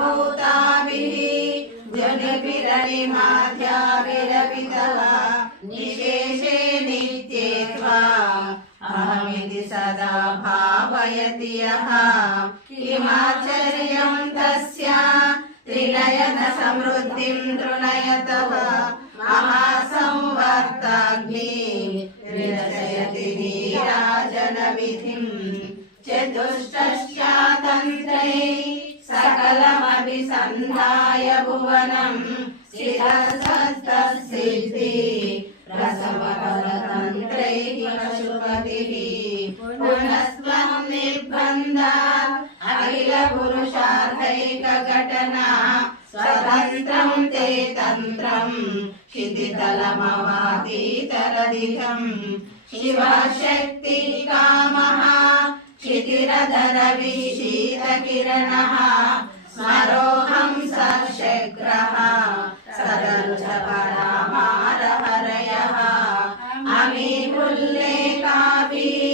भूताभिः जनिभिरनिमाध्याभिरपितः निशेषे नित्ये त्वा अहमिति सदा भावयति यः किमाश्चर्यं तस्य त्रिनयन समृद्धिं तृणयतः महासंवर्ताग्नि विरचयति नीराजनविधिं चतुष्टस्यातन्त्रै सकलमभिसन्धाय भुवनं सिद्धसिद्धि प्रसवतन्त्रैः पशुपतिः पुनस्त्वन्निर्बन्धात् अखिलपुरुषार्थैकघटना स्वतन्त्रं ते तन्त्रं क्षितितलमवातीतरदिकं शिवशक्तिः कामः क्षितिरधरविशीतकिरणः